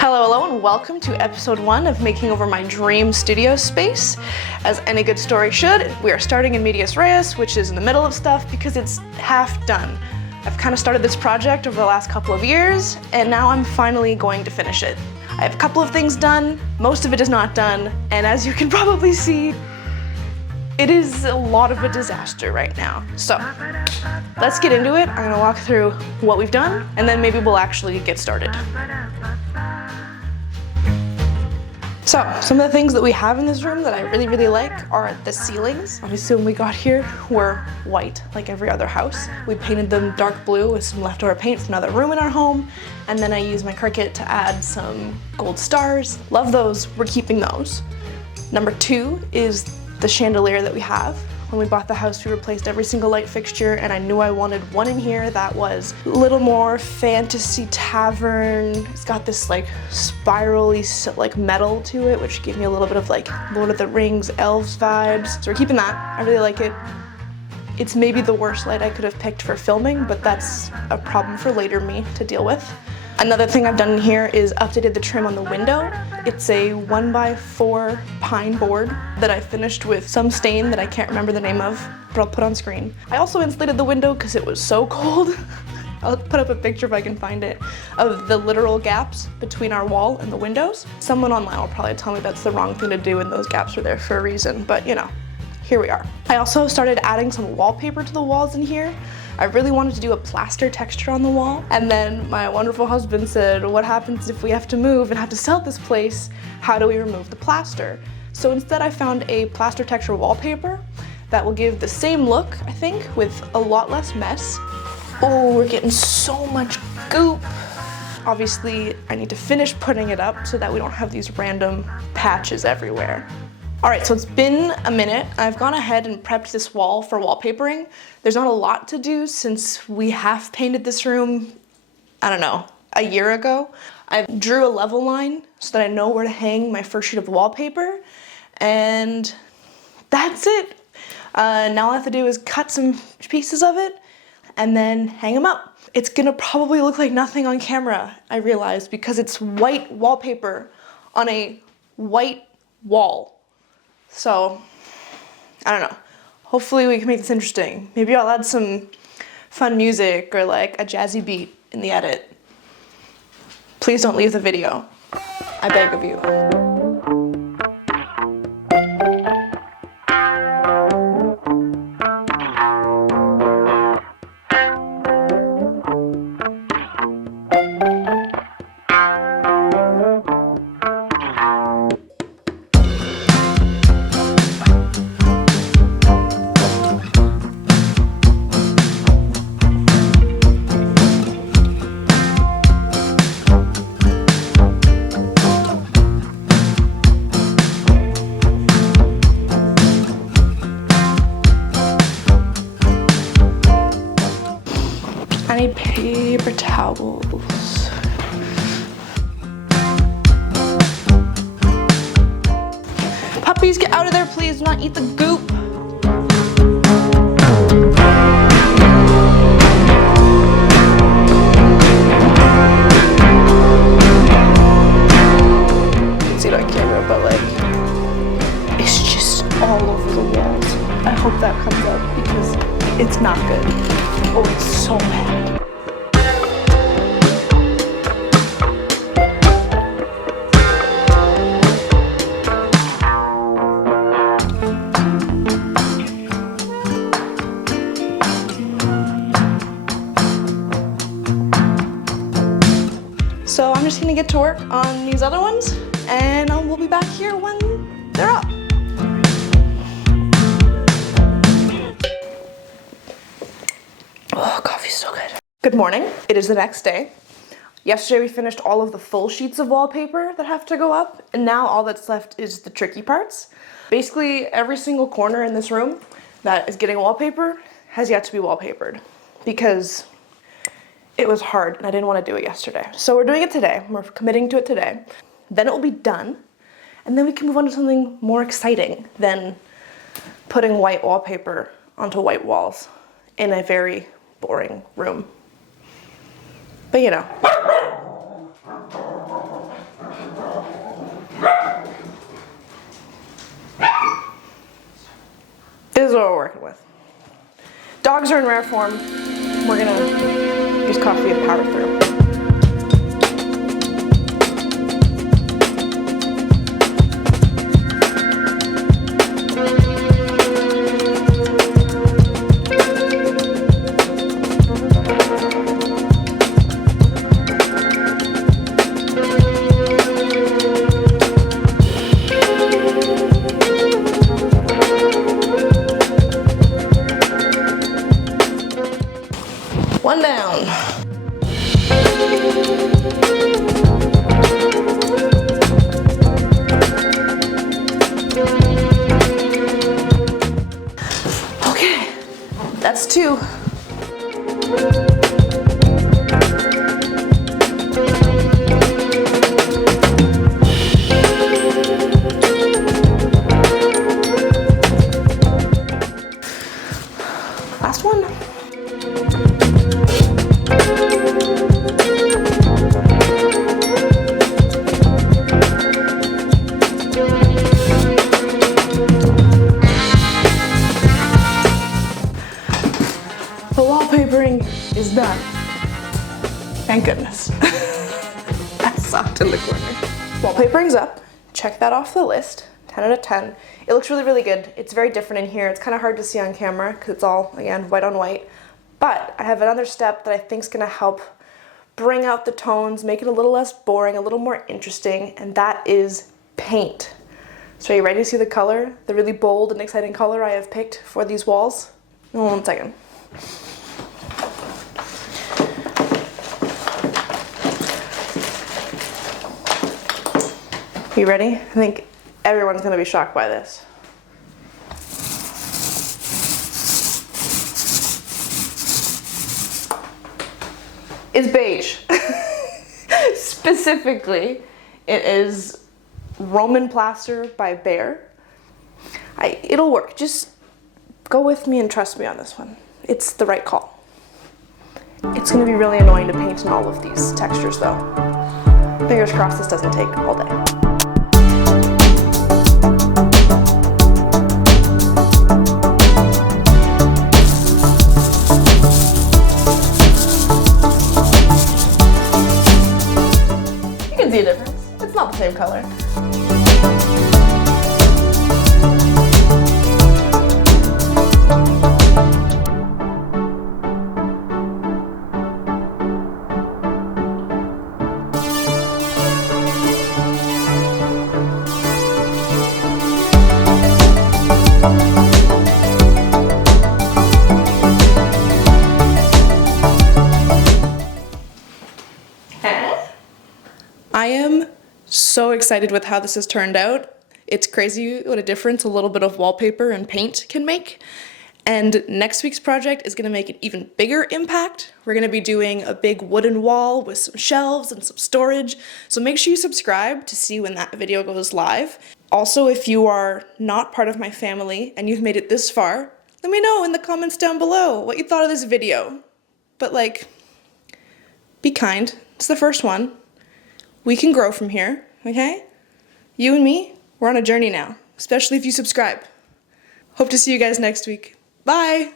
Hello, and welcome to episode 1 of Making Over My Dream Studio Space. As any good story should, we are starting in medias res, which is in the middle of stuff because it's half done. I've kind of started this project over the last couple of years, and now I'm finally going to finish it. I have a couple of things done, most of it is not done, and as you can probably see, it is a lot of a disaster right now. So, let's get into it. I'm gonna walk through what we've done, and then maybe we'll actually get started. So, some of the things that we have in this room that I really like are the ceilings. Obviously when we got here, were white, like every other house. We painted them dark blue with some leftover paint from another room in our home, and then I used my Cricut to add some gold stars. Love those, we're keeping those. Number 2 is the chandelier that we have. When we bought the house, we replaced every single light fixture, and I knew I wanted one in here that was a little more fantasy tavern. It's got this like spirally like metal to it, which gave me a little bit of like Lord of the Rings, elves vibes. So we're keeping that. I really like it. It's maybe the worst light I could have picked for filming, but that's a problem for later me to deal with. Another thing I've done in here is updated the trim on the window. It's a 1x4 pine board that I finished with some stain that I can't remember the name of, but I'll put on screen. I also insulated the window because it was so cold. I'll put up a picture if I can find it, of the literal gaps between our wall and the windows. Someone online will probably tell me that's the wrong thing to do and those gaps are there for a reason, but you know, here we are. I also started adding some wallpaper to the walls in here. I really wanted to do a plaster texture on the wall, and then my wonderful husband said, what happens if we have to move and have to sell this place? How do we remove the plaster? So instead I found a plaster texture wallpaper that will give the same look, I think, with a lot less mess. Oh, we're getting so much goop. Obviously, I need to finish putting it up so that we don't have these random patches everywhere. Alright, so it's been a minute. I've gone ahead and prepped this wall for wallpapering. There's not a lot to do since we half painted this room, I don't know, a year ago. I drew a level line so that I know where to hang my first sheet of wallpaper, and that's it. Now all I have to do is cut some pieces of it and then hang them up. It's gonna probably look like nothing on camera, I realize, because it's white wallpaper on a white wall. So, I don't know. Hopefully we can make this interesting. Maybe I'll add some fun music or like a jazzy beat in the edit. Please don't leave the video. I beg of you. I need paper towels. Puppies, get out of there, please. Do not eat the goop. You can see it on camera, but like, it's just all over the walls. I hope that comes up because it's not good. Oh, it's so bad. So I'm just gonna get to work on these other ones, and we'll be back here when they're up. Oh, coffee's so good. Good morning. It is the next day. Yesterday we finished all of the full sheets of wallpaper that have to go up, and now all that's left is the tricky parts. Basically, every single corner in this room that is getting wallpaper has yet to be wallpapered because it was hard and I didn't want to do it yesterday. So we're doing it today. We're committing to it today. Then it will be done, and then we can move on to something more exciting than putting white wallpaper onto white walls in a very boring room. But you know. Markers are in rare form. We're gonna use coffee and power through. One down. Okay, that's two. Last one. The wallpapering is done. Thank goodness. That sucked in the corner. Wallpapering's up. Check that off the list. 10 out of 10. It looks really, really good. It's very different in here. It's kind of hard to see on camera because it's all, again, white on white. But I have another step that I think is going to help bring out the tones, make it a little less boring, a little more interesting, and that is paint. So are you ready to see the color? The really bold and exciting color I have picked for these walls? Hold on 1 second. You ready? I think everyone's gonna be shocked by this. It's beige. Specifically, it is Roman Plaster by Behr. It'll work. Just go with me and trust me on this one. It's the right call. It's gonna be really annoying to paint in all of these textures though. Fingers crossed this doesn't take all day. See a difference. It's not the same color. I am so excited with how this has turned out. It's crazy what a difference a little bit of wallpaper and paint can make. And next week's project is gonna make an even bigger impact. We're gonna be doing a big wooden wall with some shelves and some storage. So make sure you subscribe to see when that video goes live. Also, if you are not part of my family and you've made it this far, let me know in the comments down below what you thought of this video. But like, be kind, it's the first one. We can grow from here, okay? You and me, we're on a journey now, especially if you subscribe. Hope to see you guys next week. Bye!